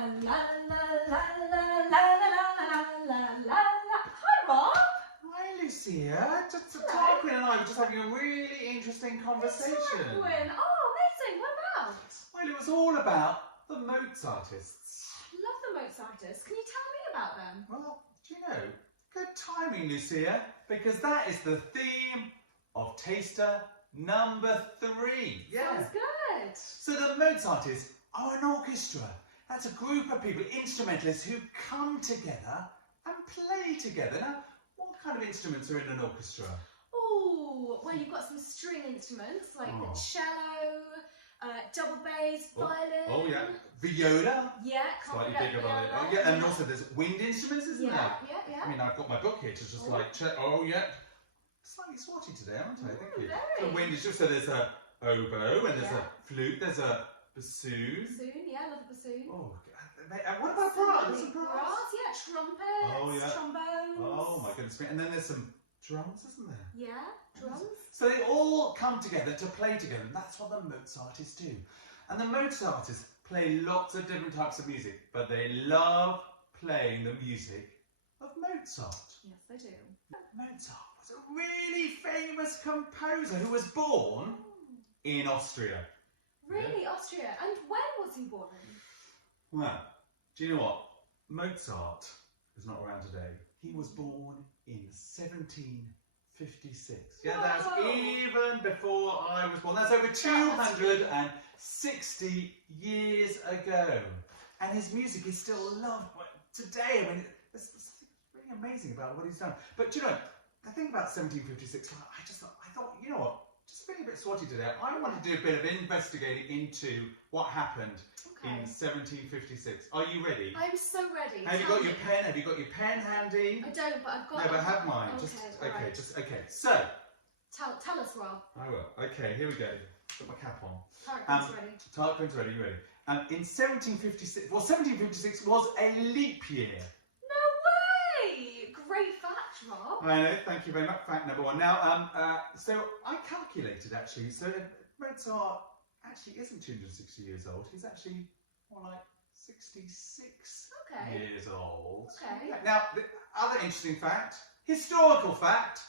Hi, Rob. Hi, Lucia. Tarquin and I were just having a really interesting conversation. Tarquin. Oh, amazing. What about? Well, it was all about the Mozartists. Love the Mozartists. Can you tell me about them? Well, do you know, good timing, Lucia, because that is the theme of Taster number 3. Yeah. Sounds good. So the Mozartists are an orchestra. That's a group of people, instrumentalists, who come together and play together. Now, what kind of instruments are in an orchestra? Oh, well, you've got some string instruments like the cello, double bass, violin. Oh, yeah. Viola. Yeah, Slightly bigger violin. Oh, yeah, and also there's wind instruments, isn't there? Yeah. I mean, I've got my book here to just like check. Oh, yeah. Slightly swatty today, aren't I? Thank you. Very. So wind is just, so there's a oboe, and there's a flute, there's a bassoon. Bassoon, yeah, I love the bassoon. Oh, and what about brass? Brass, yeah, trumpets, Oh, yeah. trombones. Oh, my goodness me. And then there's some drums, isn't there? Yeah, drums. So they all come together to play together, and that's what the Mozartists do. And the Mozartists play lots of different types of music, but they love playing the music of Mozart. Yes, they do. Mozart was a really famous composer who was born in Austria. Really, Austria? And when was he born? Well, do you know what? Mozart is not around today. He was born in 1756. Yeah, that's even before I was born. That's over 260 years ago. And his music is still loved today. I mean, there's something really amazing about what he's done. But do you know, the thing about 1756, I thought, you know what? Just feeling a bit swotty today. I want to do a bit of investigating into what happened in 1756. Are you ready? I'm so ready. Have you got your pen? Have you got your pen handy? I don't, but I've got. No, but I have mine. Okay, Okay. So. Tell us, Rob. I will. Okay, here we go. Put my cap on. Tarquin's ready. Tarquin's ready. You ready? In 1756. Well, 1756 was a leap year. No way! Great fact, Rob. I know. Thank you very much. Fact number 1. Now, so I calculated actually. So Mozart actually isn't 260 years old. He's actually more like 66 years old. Okay. Now, the other interesting fact, historical fact,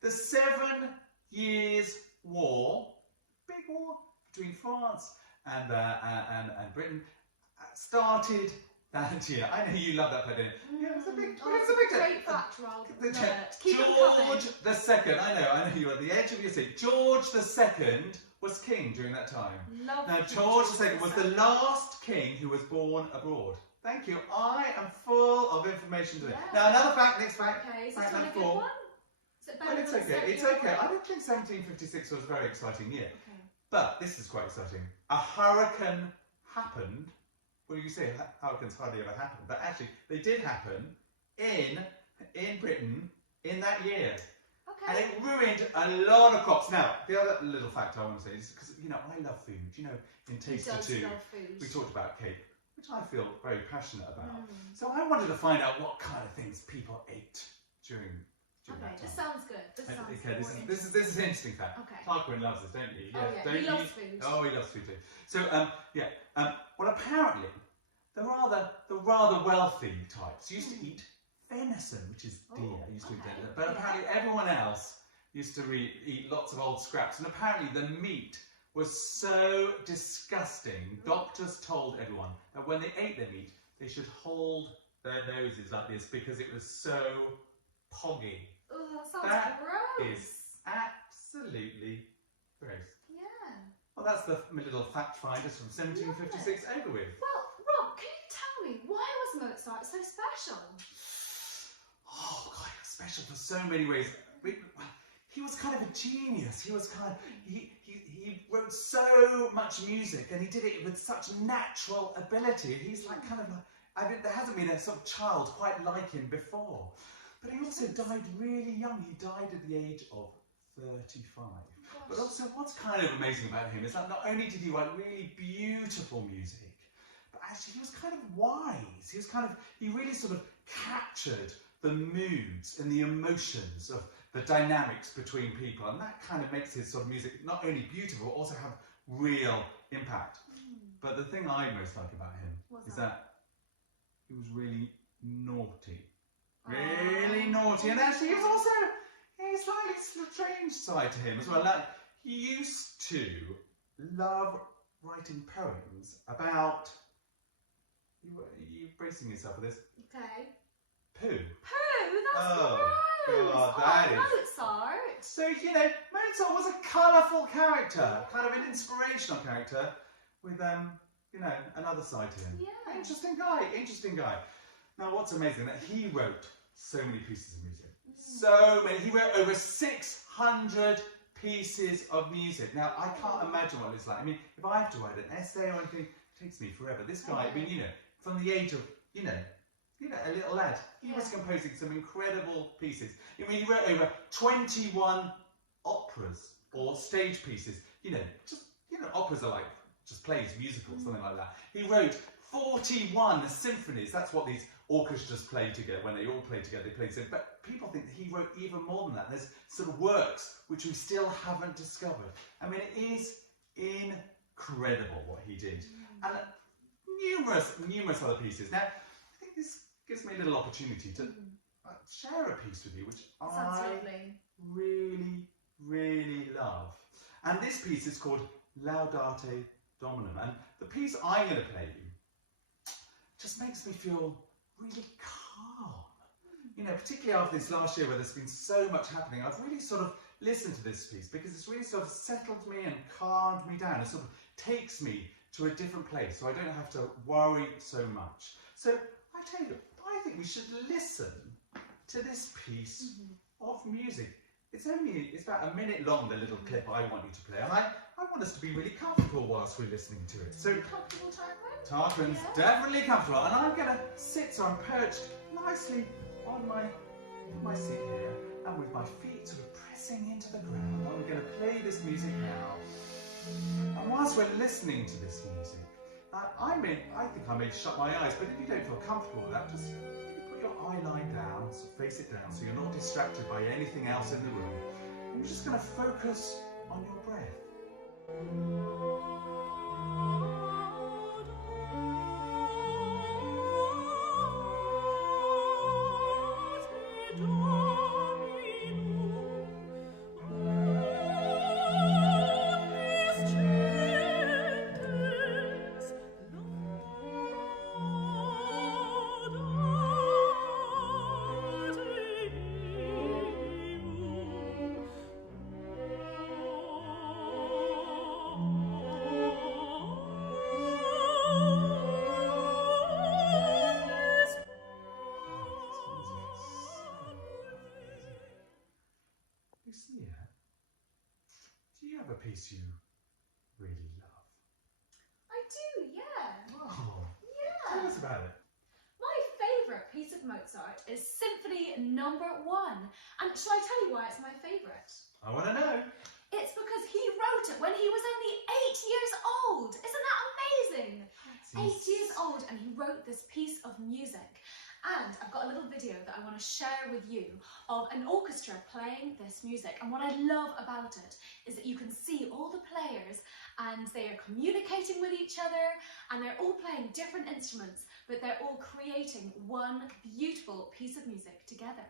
the 7 Years' War, big war between France and Britain, started that year. I know you love that, don't you? Yeah, it's a big, great fact, Rob. George II. I know you are at the edge of your seat. George II was king during that time. Now, George II was the last king who was born abroad. Thank you. I am full of information today. Yeah. Now, another fact, next fact. Okay, fact so number 4. Well, it's okay. It's okay. I don't think 1756 was a very exciting year. Okay. But this is quite exciting. A hurricane happened. Well, you say hurricanes hardly ever happen, but actually they did happen in Britain in that year. Okay. And it ruined a lot of crops. Now, the other little fact I want to say is, because, you know, I love food. You know, in Taster 2, we talked about cake, which I feel very passionate about. So I wanted to find out what kind of things people ate during that time. This sounds good. This is an interesting fact. Okay. Tarquin loves this, don't you? Yeah. He loves food. Oh, he loves food too. So, well, apparently, the rather wealthy types used to eat venison, which is deer. Used to eat venison, but apparently everyone else used to eat lots of old scraps. And apparently, the meat was so disgusting. Doctors told everyone that when they ate their meat, they should hold their noses like this because it was so poggy. Oh, that sounds gross. Is absolutely gross. Yeah. Well, that's the little fact finders from 1756 over with. Well, Rob, can you tell me, why was Mozart so special? Oh, God, he was special for so many ways. He was kind of a genius. He was kind of, he wrote so much music, and he did it with such natural ability. He's like kind of like, I mean, there hasn't been a sort of child quite like him before. But he also died really young. He died at the age of 35. Gosh. But also, what's kind of amazing about him is that not only did he write really beautiful music, but actually he was kind of wise. He really sort of captured the moods and the emotions of the dynamics between people, and that kind of makes his sort of music not only beautiful, but also have real impact. But the thing I most like about him is that he was really naughty. Really naughty. And actually, he's also, he's like a strange side to him as well. Like, he used to love writing poems about, you're bracing yourself for this, Okay. poo. Poo, that's Oh, gross. God, that is- Mozart. So, you know, Mozart was a colourful character, kind of an inspirational character with, you know, another side to him. Yeah. Interesting guy, interesting guy. Now, what's amazing, that he wrote so many pieces of music. So many. He wrote over 600 pieces of music. Now, I can't imagine what it's like. I mean, if I have to write an essay or anything, it takes me forever. This guy, I mean, you know, from the age of, you know, a little lad, he was composing some incredible pieces. I mean, he wrote over 21 operas or stage pieces. You know, just, you know, operas are like just plays, musicals, something like that. He wrote 41 symphonies. That's what these orchestras play together. When they all play together, they play together. But people think that he wrote even more than that. There's sort of works which we still haven't discovered. I mean, it is incredible what he did. And numerous other pieces. Now, I think this gives me a little opportunity to share a piece with you, which Sounds I lovely. really love. And this piece is called Laudate Dominum. And the piece I'm going to play you just makes me feel really calm. You know, particularly after this last year where there's been so much happening, I've really sort of listened to this piece because it's really sort of settled me and calmed me down. It sort of takes me to a different place so I don't have to worry so much. So I tell you, I think we should listen to this piece of music. It's about a minute long, the little clip I want you to play, and I want us to be really comfortable whilst we're listening to it. So, Comfortable, Tarquin? Tarquin's definitely comfortable, and I'm going to sit so I'm perched nicely on my seat here, and with my feet sort of pressing into the ground. I'm going to play this music now, and whilst we're listening to this music, I think I may shut my eyes, but if you don't feel comfortable with that, just put your eye line down, so face it down, so you're not distracted by anything else in the room. And you're just going to focus on your breath. Lucia, do you have a piece you really love? I do, yeah. Oh, Yeah. tell us about it. My favourite piece of Mozart is Symphony No. 1. And shall I tell you why it's my favourite? I want to know. It's because he wrote it when he was only 8 years old. Isn't that amazing? 8 years old, and he wrote this piece of music. And I've got a little video that I want to share with you of an orchestra playing this music. And what I love about it is that you can see all the players and they are communicating with each other and they're all playing different instruments, but they're all creating one beautiful piece of music together.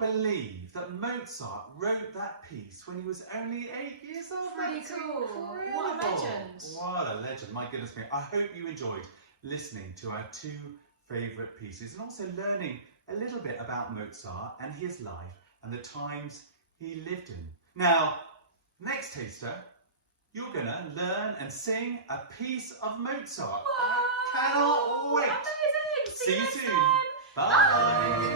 Believe that Mozart wrote that piece when he was only 8 years old. Pretty That's cool. incredible. What a legend. What a legend. My goodness me. I hope you enjoyed listening to our two favourite pieces and also learning a little bit about Mozart and his life and the times he lived in. Now, next taster, you're going to learn and sing a piece of Mozart. Whoa! I cannot wait. Amazing! See you next soon. time. Bye.